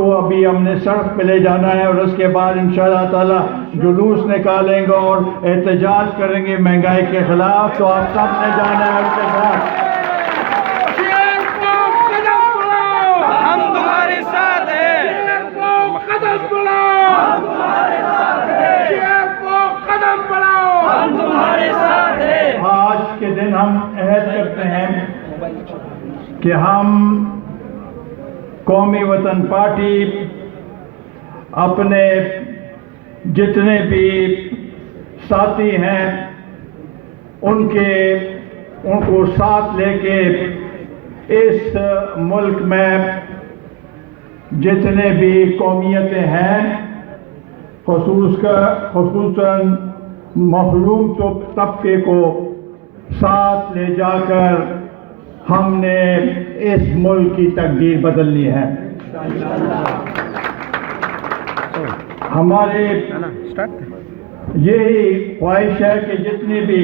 کو ابھی ہم نے سڑک پہ لے جانا ہے اور اس کے بعد انشاءاللہ تعالی جلوس نکالیں گے اور احتجاج کریں گے مہنگائی کے خلاف. تو آپ سب نے جانا ہے اس کے ساتھ. ہم تمہارے ساتھ ہیں. قدم بڑھاؤ. قدم بڑھاؤ. ہم تمہارے ساتھ ہیں. آج کے دن ہم عہد کرتے ہیں کہ ہم قومی وطن پارٹی اپنے جتنے بھی ساتھی ہیں ان کو ساتھ لے کے اس ملک میں جتنے بھی قومیتیں ہیں خصوصاً محروم طبقے کو ساتھ لے جا کر ہم نے اس ملک کی تقدیر بدلنی ہے. ہمارے یہی خواہش ہے کہ جتنی بھی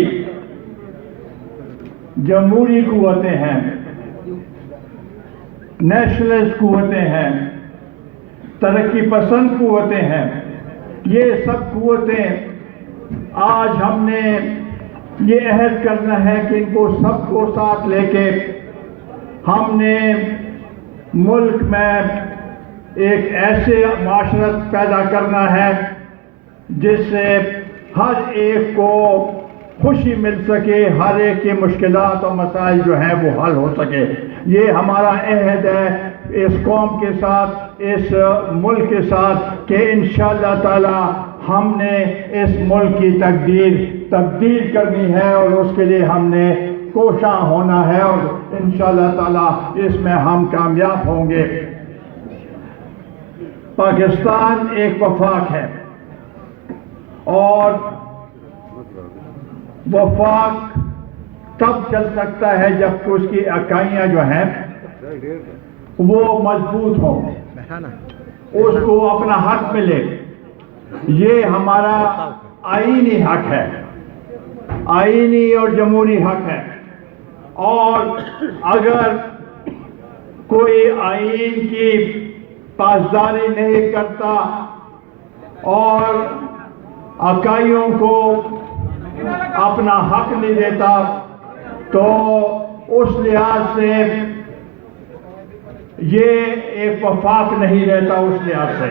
جمہوری قوتیں ہیں، نیشنلسٹ قوتیں ہیں، ترقی پسند قوتیں ہیں، یہ سب قوتیں آج ہم نے یہ عہد کرنا ہے کہ ان کو سب کو ساتھ لے کے ہم نے ملک میں ایک ایسے معاشرت پیدا کرنا ہے جس سے ہر ایک کو خوشی مل سکے، ہر ایک کی مشکلات اور مسائل جو ہیں وہ حل ہو سکے. یہ ہمارا عہد ہے اس قوم کے ساتھ، اس ملک کے ساتھ کہ انشاءاللہ تعالی ہم نے اس ملک کی تقدیر تبدیل کرنی ہے اور اس کے لیے ہم نے کوشاں ہونا ہے اور انشاءاللہ تعالی اس میں ہم کامیاب ہوں گے. پاکستان ایک وفاق ہے اور وفاق تب چل سکتا ہے جب کہ اس کی اکائیاں جو ہیں وہ مضبوط ہوں، اس کو اپنا حق ملے. یہ ہمارا آئینی حق ہے، آئینی اور جمہوری حق ہے. اور اگر کوئی آئین کی پاسداری نہیں کرتا اور اکائیوں کو اپنا حق نہیں دیتا تو اس لحاظ سے یہ ایک وفاق نہیں رہتا اس لحاظ سے.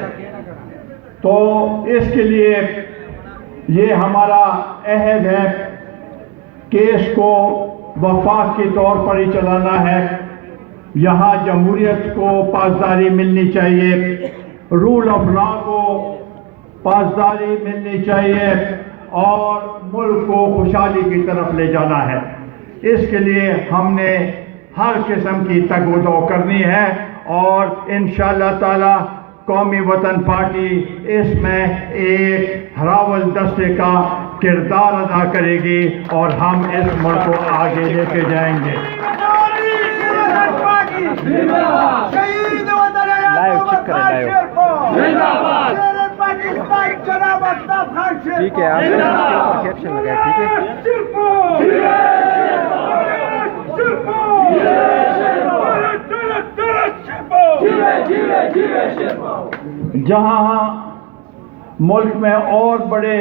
تو اس کے لیے یہ ہمارا عہد ہے کہ اس کو وفاق کے طور پر ہی چلانا ہے. یہاں جمہوریت کو پاسداری ملنی چاہیے، رول آف لا کو پاسداری ملنی چاہیے اور ملک کو خوشحالی کی طرف لے جانا ہے. اس کے لیے ہم نے ہر قسم کی تگ و دو کرنی ہے اور انشاءاللہ تعالی قومی وطن پارٹی اس میں ایک ہراول دستے کا کردار ادا کرے گی اور ہم اس ملک کو آگے لے کے جائیں گے. ٹھیک ہے، آپ کیپشن لگائیں. ٹھیک ہے، جہاں ملک میں اور بڑے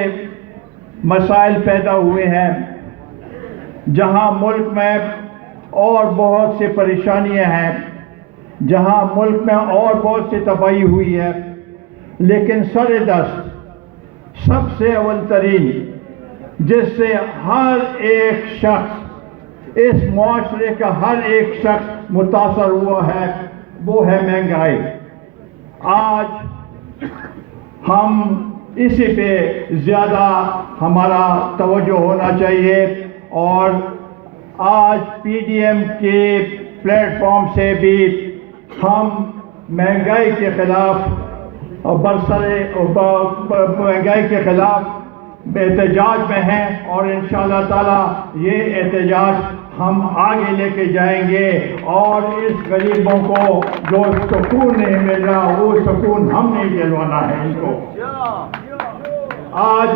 مسائل پیدا ہوئے ہیں، جہاں ملک میں اور بہت سی پریشانیاں ہیں، جہاں ملک میں اور بہت سی تباہی ہوئی ہے، لیکن سر دست سب سے اول ترین جس سے ہر ایک شخص، اس معاشرے کا ہر ایک شخص متاثر ہوا ہے وہ ہے مہنگائی. آج ہم اسی پہ زیادہ ہمارا توجہ ہونا چاہیے اور آج پی ڈی ایم کے پلیٹ فارم سے بھی ہم مہنگائی کے خلاف مہنگائی کے خلاف احتجاج میں ہیں اور انشاءاللہ تعالی یہ احتجاج ہم آگے لے کے جائیں گے اور اس غریبوں کو جو سکون نہیں مل رہا وہ سکون ہم نہیں دلوانا ہے ان کو. آج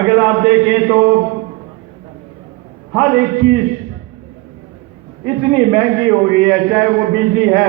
اگر آپ دیکھیں تو ہر ایک چیز اتنی مہنگی ہو گئی ہے، چاہے وہ بجلی ہے،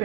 10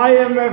IMF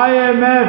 IMF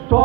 100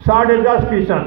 10.5%।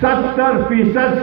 70%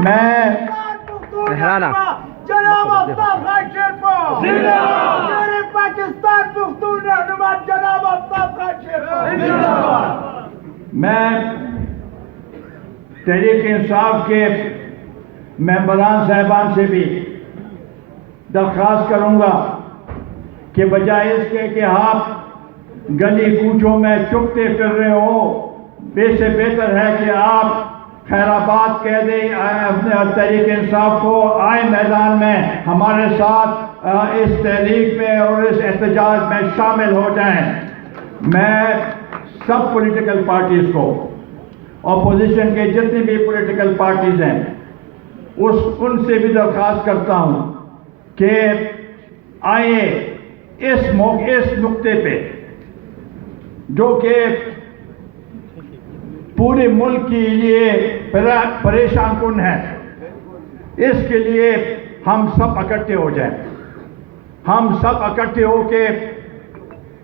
میں مہرانا جناب آفتاب خان شیرپور زندہ باد، شیر پاکستان پختون رہنما جناب آفتاب خان شیرپور زندہ باد۔ میں تحریک انصاف کے ممبران صاحبان سے بھی درخواست کروں گا کہ بجائے اس کے کہ آپ گلی کوچوں میں چپتے پھر رہے ہو، اس سے بہتر ہے کہ آپ خیر آباد کہہ دیں اپنے تحریک انصاف کو، آئے میدان میں ہمارے ساتھ اس تحریک میں اور اس احتجاج میں شامل ہو جائیں۔ میں سب پولیٹیکل پارٹیز کو، اپوزیشن کے جتنی بھی پولیٹیکل پارٹیز ہیں، ان سے بھی درخواست کرتا ہوں کہ آئیں اس نقطے پہ جو کہ پورے ملک کے لیے پریشان کن ہے، اس کے لیے ہم سب اکٹھے ہو جائیں، ہم سب اکٹھے ہو کے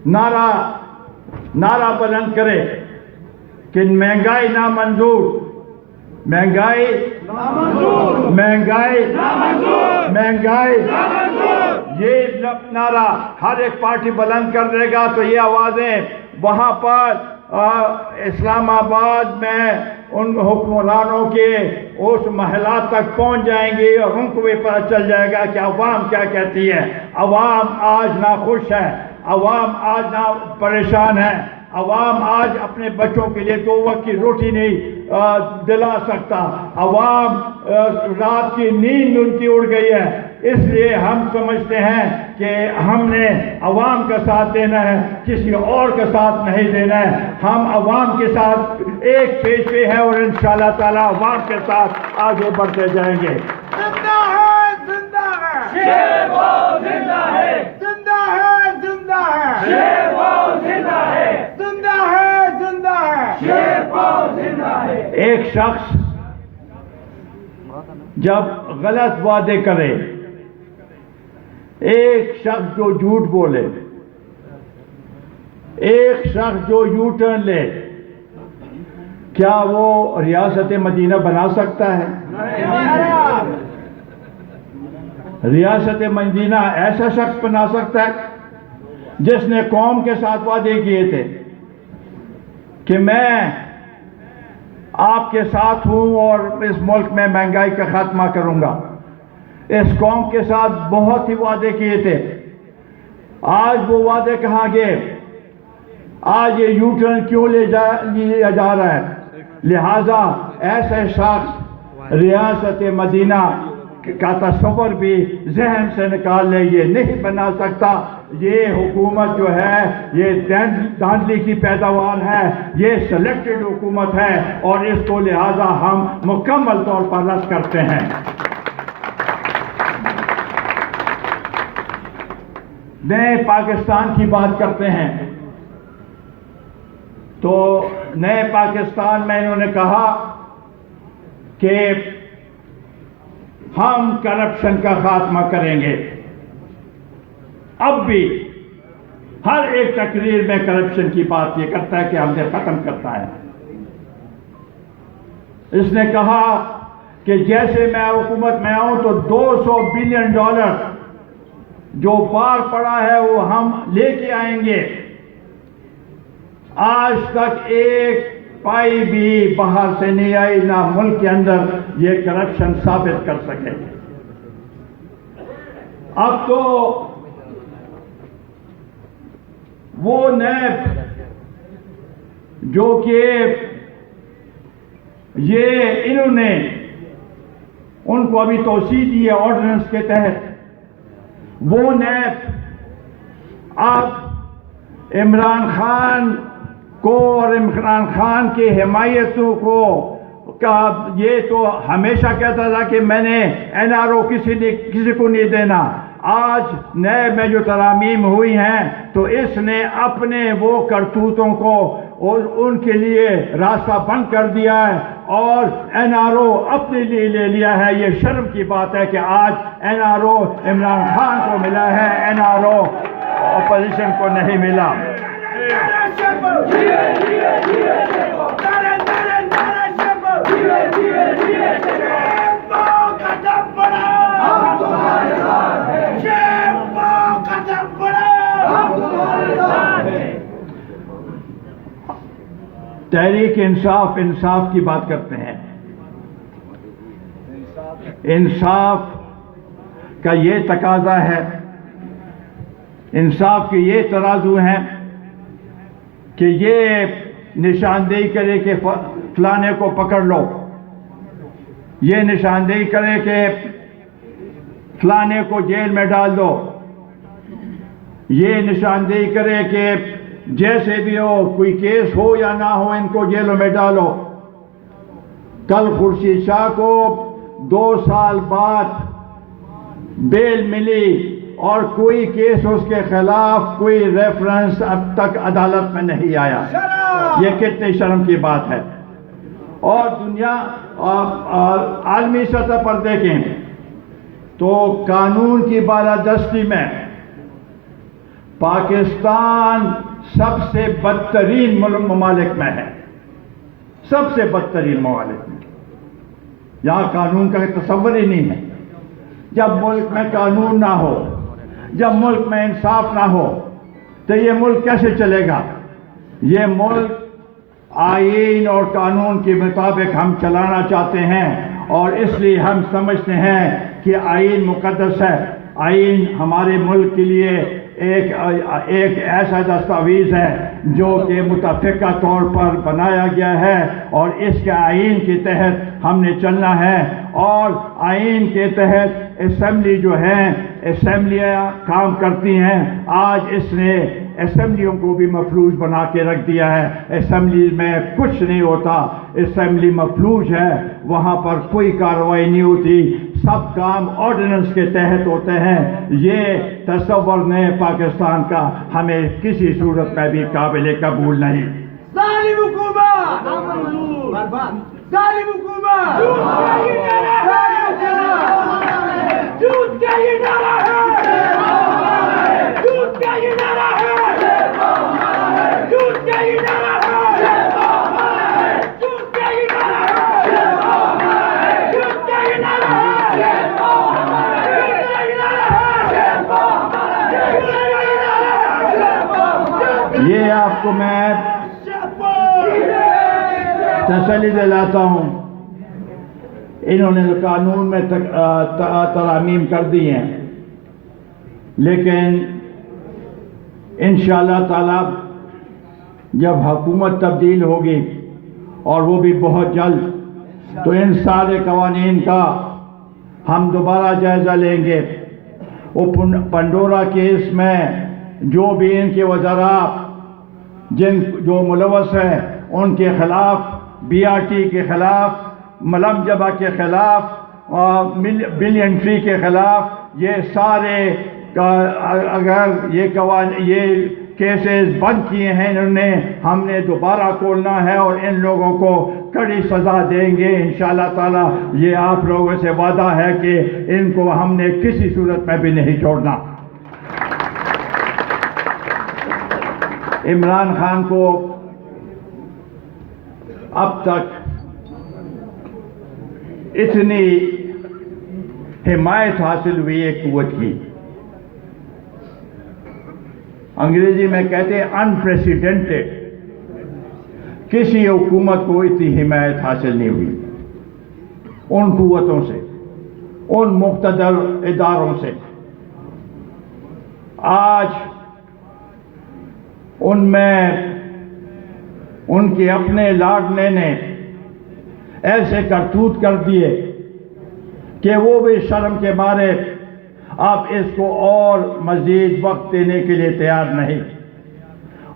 نعرہ بلند کریں کہ مہنگائی نامنظور، مہنگائی یہ نعرہ ہر ایک پارٹی بلند کر دے گا تو یہ آوازیں وہاں پر اسلام آباد میں ان حکمرانوں کے اس محلات تک پہنچ جائیں گی اور ان کو بھی پتہ چل جائے گا کہ عوام کیا کہتی ہے۔ عوام آج ناخوش ہے، عوام آج پریشان ہے، عوام آج اپنے بچوں کے لیے 2 وقت کی روٹی نہیں دلا سکتا، عوام رات کی نیند ان کی اڑ گئی ہے۔ اس لیے ہم سمجھتے ہیں کہ ہم نے عوام کا ساتھ دینا ہے، کسی اور کا ساتھ نہیں دینا ہے۔ ہم عوام کے ساتھ ایک پیج پہ ہیں اور انشاءاللہ تعالی عوام کے ساتھ آگے بڑھتے جائیں گے۔ زندہ ہے، زندہ ہے شیرپور، زندہ ہے، زندہ ہے، زندہ ہے شیرپور، زندہ ہے، زندہ ہے، زندہ ہے شیرپور، زندہ ہے۔ ایک شخص جب غلط وعدے کرے، ایک شخص جو جھوٹ بولے، ایک شخص جو یو ٹرن لے، کیا وہ ریاست مدینہ بنا سکتا ہے؟ ریاست مدینہ ایسا شخص بنا سکتا ہے جس نے قوم کے ساتھ وعدے کیے تھے کہ میں آپ کے ساتھ ہوں اور اس ملک میں مہنگائی کا خاتمہ کروں گا۔ اس قوم کے ساتھ بہت ہی وعدے کیے تھے، آج وہ وعدے کہاں گئے؟ آج یہ یو ٹرن کیوں لیا جا رہا ہے؟ لہذا ایسے شخص ریاست مدینہ کا تصور بھی ذہن سے نکال لے، یہ نہیں بنا سکتا۔ یہ حکومت جو ہے یہ دھاندلی کی پیداوار ہے، یہ سلیکٹڈ حکومت ہے اور اس کو لہذا ہم مکمل طور پر رد کرتے ہیں۔ نئے پاکستان کی بات کرتے ہیں تو نئے پاکستان میں انہوں نے کہا کہ ہم کرپشن کا خاتمہ کریں گے۔ اب بھی ہر ایک تقریر میں کرپشن کی بات یہ کرتا ہے کہ ہم نے ختم کرتا ہے۔ اس نے کہا کہ جیسے میں حکومت میں آؤں تو $200 بلین جو پار پڑا ہے وہ ہم لے کے آئیں گے۔ آج تک ایک پائی بھی باہر سے نہیں آئی، نہ ملک کے اندر یہ کرپشن ثابت کر سکے۔ اب تو وہ نیب جو کہ یہ انہوں نے ان کو ابھی توسیع دی ہے آرڈیننس کے تحت، وہ نیب اب عمران خان کو اور عمران خان کی حمایتوں کو یہ تو ہمیشہ کہتا تھا کہ میں نے NRO کسی کو نہیں دینا۔ آج نیب میں جو ترامیم ہوئی ہیں تو اس نے اپنے وہ کرتوتوں کو اور ان کے لیے راستہ بند کر دیا ہے اور NRO اپنے لیے لے لیا ہے۔ یہ شرم کی بات ہے کہ آج NRO عمران خان کو ملا ہے، NRO اپوزیشن کو نہیں ملا۔ تحریک انصاف انصاف کی بات کرتے ہیں. انصاف کا یہ تقاضا ہے، انصاف کے یہ ترازو ہیں کہ یہ نشاندہی کرے کہ فلانے کو پکڑ لو، یہ نشاندہی کرے کہ فلانے کو جیل میں ڈال دو، یہ نشاندہی کرے کہ جیسے بھی ہو، کوئی کیس ہو یا نہ ہو، ان کو جیلوں میں ڈالو. کل خورشید شاہ کو 2 سال بعد بیل ملی اور کوئی کیس اس کے خلاف، کوئی ریفرنس اب تک عدالت میں نہیں آیا. یہ کتنی شرم کی بات ہے. اور دنیا عالمی سطح پر دیکھیں تو قانون کی بالادستی میں پاکستان سب سے بدترین ممالک میں ہے، سب سے بدترین ممالک میں. یہاں قانون کا تصور ہی نہیں ہے. جب ملک میں قانون نہ ہو، جب ملک میں انصاف نہ ہو تو یہ ملک کیسے چلے گا؟ یہ ملک آئین اور قانون کے مطابق ہم چلانا چاہتے ہیں، اور اس لیے ہم سمجھتے ہیں کہ آئین مقدس ہے. آئین ہمارے ملک کے لیے ایک ایسا دستاویز ہے جو کہ متفقہ طور پر بنایا گیا ہے، اور اس کے آئین کے تحت ہم نے چلنا ہے. اور آئین کے تحت اسمبلی جو ہے، اسمبلیاں کام کرتی ہیں. آج اس نے اسمبلیوں کو بھی مفلوج بنا کے رکھ دیا ہے. اسمبلی میں کچھ نہیں ہوتا، اسمبلی مفلوج ہے، وہاں پر کوئی کارروائی نہیں ہوتی، سب کام آرڈیننس کے تحت ہوتے ہیں. یہ تصور نے پاکستان کا ہمیں کسی صورت میں بھی قابل قبول نہیں. ظالم حکومت، ظالم حکومت، جھوٹ کا یہ نعرہ ہے، جھوٹ کا یہ نعرہ ہے، جھوٹ کا یہ نعرہ ہے، جھوٹ کا یہ نعرہ ہے، جھوٹ کا یہ نعرہ ہے. یہ آپ کو میں تسلی دلاتا ہوں، انہوں نے قانون میں ترامیم کر دی ہیں، لیکن انشاءاللہ تعالی جب حکومت تبدیل ہوگی، اور وہ بھی بہت جلد، تو ان سارے قوانین کا ہم دوبارہ جائزہ لیں گے. وہ پنڈورا کیس میں جو بھی ان کے وزراء جو ملوث ہیں، ان کے خلاف، بی آر ٹی کے خلاف، ملم جبہ کے خلاف، بلین ٹری کے خلاف، یہ سارے اگر یہ کیسز بند کیے ہیں انہوں نے، ہم نے دوبارہ کھولنا ہے اور ان لوگوں کو کڑی سزا دیں گے انشاءاللہ تعالی. یہ آپ لوگوں سے وعدہ ہے کہ ان کو ہم نے کسی صورت میں بھی نہیں چھوڑنا. عمران خان کو اب تک اتنی حمایت حاصل ہوئی ہے قوت کی، انگریزی میں کہتے ہیں انپریسیڈنٹڈ. کسی حکومت کو اتنی حمایت حاصل نہیں ہوئی ان قوتوں سے، ان مقتدر اداروں سے. آج ان میں ان کے اپنے لاڈلے نے ایسے کرتوت کر دیے کہ وہ بھی شرم کے مارے اب اس کو اور مزید وقت دینے کے لیے تیار نہیں.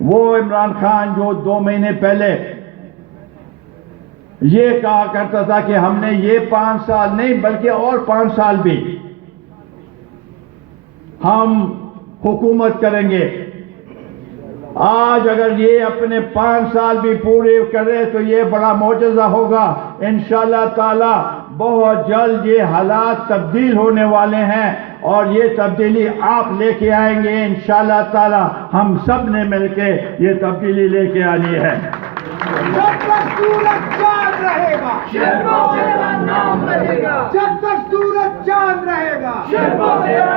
وہ عمران خان جو 2 مہینے پہلے یہ کہا کرتا تھا کہ ہم نے یہ 5 سال نہیں بلکہ اور 5 سال بھی ہم حکومت کریں گے. آج اگر یہ اپنے 5 سال بھی پورے کرے تو یہ بڑا معجزہ ہوگا. انشاءاللہ تعالی بہت جلد یہ حالات تبدیل ہونے والے ہیں اور یہ تبدیلی آپ لے کے آئیں گے انشاءاللہ تعالی. ہم سب نے مل کے یہ تبدیلی لے کے آنی ہے. جب تک سورج چاند رہے گا جب تک سورج چاند رہے گا.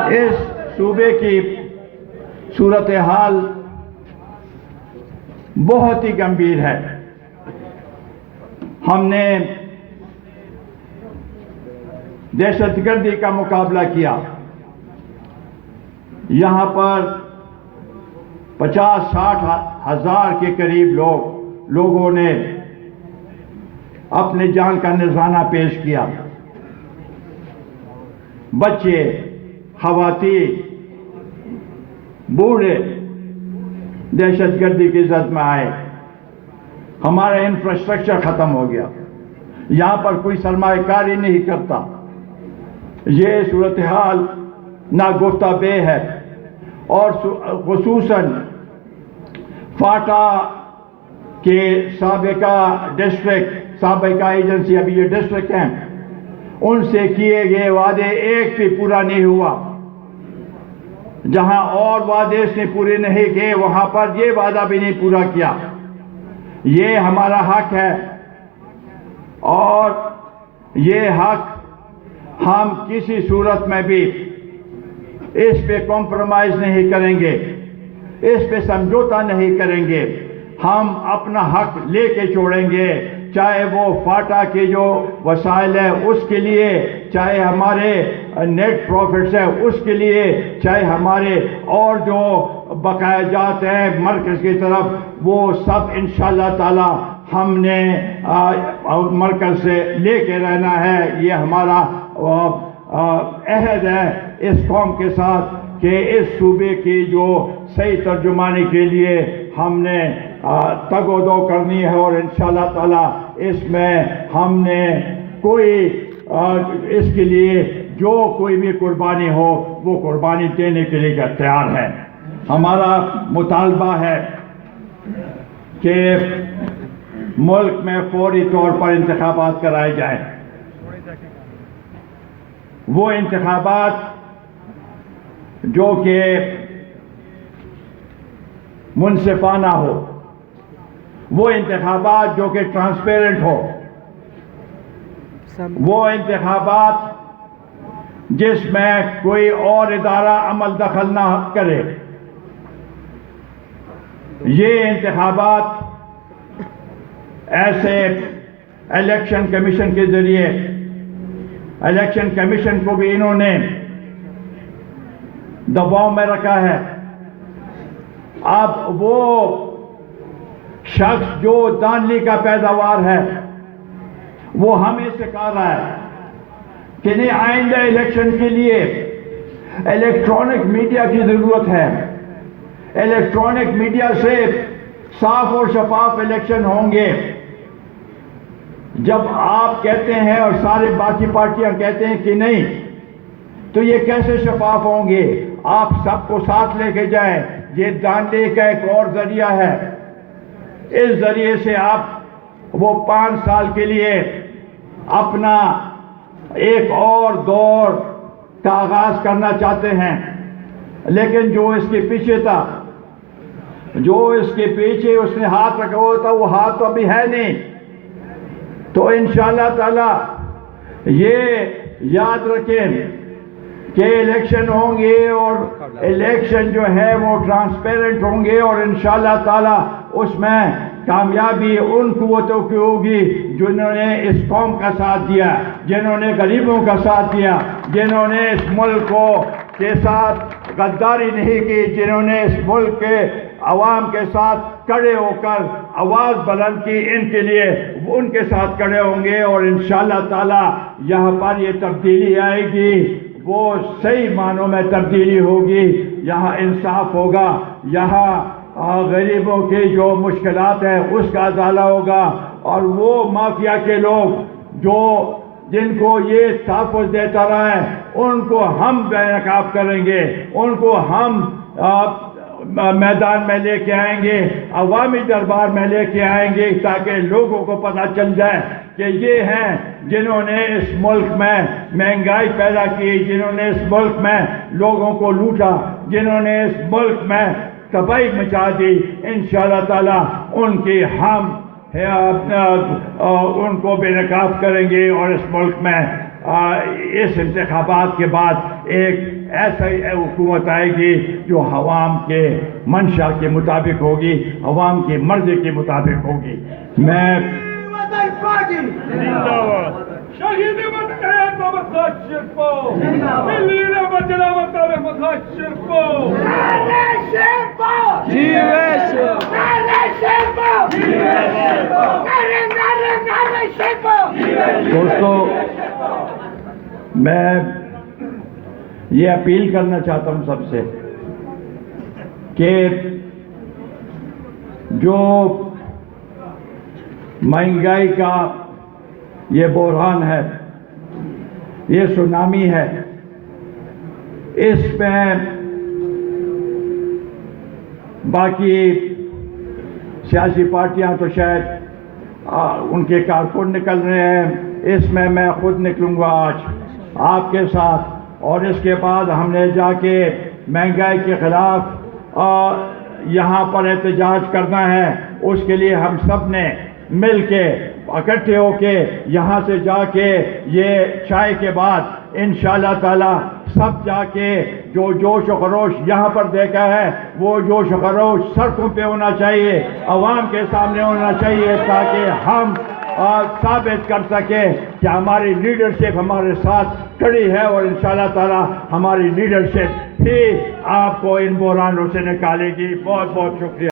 اس صوبے کی صورتحال بہت ہی گمبھیر ہے. ہم نے دہشت گردی کا مقابلہ کیا. یہاں پر 50-60 ہزار کے قریب لوگوں نے اپنے جان کا نذرانہ پیش کیا. بچے، خواتین، بوڑھے دہشت گردی کی زد میں آئے. ہمارا انفراسٹرکچر ختم ہو گیا. یہاں پر کوئی سرمایہ کاری نہیں کرتا. یہ صورتحال ناگفتہ بے ہے. اور خصوصاً فاٹا کے سابقہ ایجنسی، ابھی یہ ڈسٹرکٹ ہیں، ان سے کیے گئے وعدے ایک بھی پورا نہیں ہوا. جہاں اور وعدے اس نے پورے نہیں کیے وہاں پر یہ وعدہ بھی نہیں پورا کیا. یہ ہمارا حق ہے اور یہ حق ہم کسی صورت میں بھی اس پہ کمپرومائز نہیں کریں گے، اس پہ سمجھوتا نہیں کریں گے. ہم اپنا حق لے کے چھوڑیں گے، چاہے وہ فاٹا کے جو وسائل ہے اس کے لیے، چاہے ہمارے نیٹ پروفٹس ہے اس کے لیے، چاہے ہمارے اور جو بقایا جات ہیں مرکز کی طرف، وہ سب انشاءاللہ تعالی ہم نے مرکز سے لے کے رہنا ہے. یہ ہمارا عہد ہے اس قوم کے ساتھ کہ اس صوبے کی جو صحیح ترجمانی کے لیے ہم نے تگ و دو کرنی ہے. اور انشاءاللہ تعالی اس میں ہم نے اس کے لیے جو کوئی بھی قربانی ہو وہ قربانی دینے کے لیے تیار ہے. ہمارا مطالبہ ہے کہ ملک میں فوری طور پر انتخابات کرائے جائیں. وہ انتخابات جو کہ منصفانہ ہو، وہ انتخابات جو کہ ٹرانسپیرنٹ ہو، وہ انتخابات جس میں کوئی اور ادارہ عمل دخل نہ کرے. یہ انتخابات ایسے الیکشن کمیشن کے ذریعے، الیکشن کمیشن کو بھی انہوں نے دباؤ میں رکھا ہے. اب وہ شخص جو دانلی کا پیداوار ہے وہ ہمیں سکھا رہا ہے کہ نہیں، آئندہ الیکشن کے لیے الیکٹرانک میڈیا کی ضرورت ہے. الیکٹرانک میڈیا سے صاف اور شفاف الیکشن ہوں گے. جب آپ کہتے ہیں اور سارے باقی پارٹیاں کہتے ہیں کہ نہیں، تو یہ کیسے شفاف ہوں گے؟ آپ سب کو ساتھ لے کے جائیں. یہ دانلے کا ایک اور ذریعہ ہے. اس ذریعے سے آپ وہ 5 سال کے لیے اپنا ایک اور دور کا آغاز کرنا چاہتے ہیں. لیکن جو اس کے پیچھے تھا، جو اس کے پیچھے اس نے ہاتھ رکھا ہوا تھا، وہ ہاتھ تو ابھی ہے نہیں. تو انشاءاللہ تعالی یہ یاد رکھیں کہ الیکشن ہوں گے اور الیکشن جو ہے وہ ٹرانسپیرنٹ ہوں گے، اور انشاءاللہ تعالی اس میں کامیابی ان قوتوں کی ہوگی جنہوں نے اس قوم کا ساتھ دیا، جنہوں نے غریبوں کا ساتھ دیا، جنہوں نے اس ملک کے ساتھ غداری نہیں کی، جنہوں نے اس ملک کے عوام کے ساتھ کھڑے ہو کر آواز بلند کی. ان کے لیے ان کے ساتھ کھڑے ہوں گے اور انشاءاللہ تعالی یہاں پر یہ تبدیلی آئے گی. وہ صحیح معنوں میں تبدیلی ہوگی. یہاں انصاف ہوگا، یہاں غریبوں کی جو مشکلات ہیں اس کا ازالہ ہوگا، اور وہ مافیا کے لوگ جن کو یہ تحفظ دیتا رہا ہے ان کو ہم بے نقاب کریں گے، ان کو ہم میدان میں لے کے آئیں گے، عوامی دربار میں لے کے آئیں گے، تاکہ لوگوں کو پتہ چل جائے کہ یہ ہیں جنہوں نے اس ملک میں مہنگائی پیدا کی، جنہوں نے اس ملک میں لوگوں کو لوٹا، جنہوں نے اس ملک میں تباہی مچا دی. انشاءاللہ تعالی ان کی ہم ان کو بے نقاب کریں گے، اور اس ملک میں اس انتخابات کے بعد ایک ایسا حکومت آئے گی جو عوام کے منشا کے مطابق ہوگی، عوام کی مرضی کے مطابق ہوگی. میں باجی شهید مدنیت و متخشر کو ملی مجلس و تاریخ متخشر کو نعرہ شیرپا جیوے شیر نعرہ شیرپا نعرہ نعرہ نعرہ شیرپا دوستو میں یہ اپیل کرنا چاہتا ہوں سب سے کہ جو مہنگائی کا یہ بحران ہے، یہ سونامی ہے، اس میں باقی سیاسی پارٹیاں تو شاید ان کے کارکن نکل رہے ہیں، اس میں میں خود نکلوں گا آج آپ کے ساتھ، اور اس کے بعد ہم نے جا کے مہنگائی کے خلاف یہاں پر احتجاج کرنا ہے۔ اس کے لیے ہم سب نے مل کے اکٹھے ہو کے یہاں سے جا کے یہ چائے کے بعد انشاءاللہ تعالی سب جا کے جو جوش و خروش یہاں پر دیکھا ہے وہ جوش و خروش سڑکوں پہ ہونا چاہیے، عوام کے سامنے ہونا چاہیے، تاکہ ہم ثابت کر سکے کہ ہماری لیڈرشپ ہمارے ساتھ کھڑی ہے، اور انشاءاللہ تعالی ہماری لیڈرشپ ہی آپ کو ان بحرانوں سے نکالے گی۔ بہت بہت شکریہ۔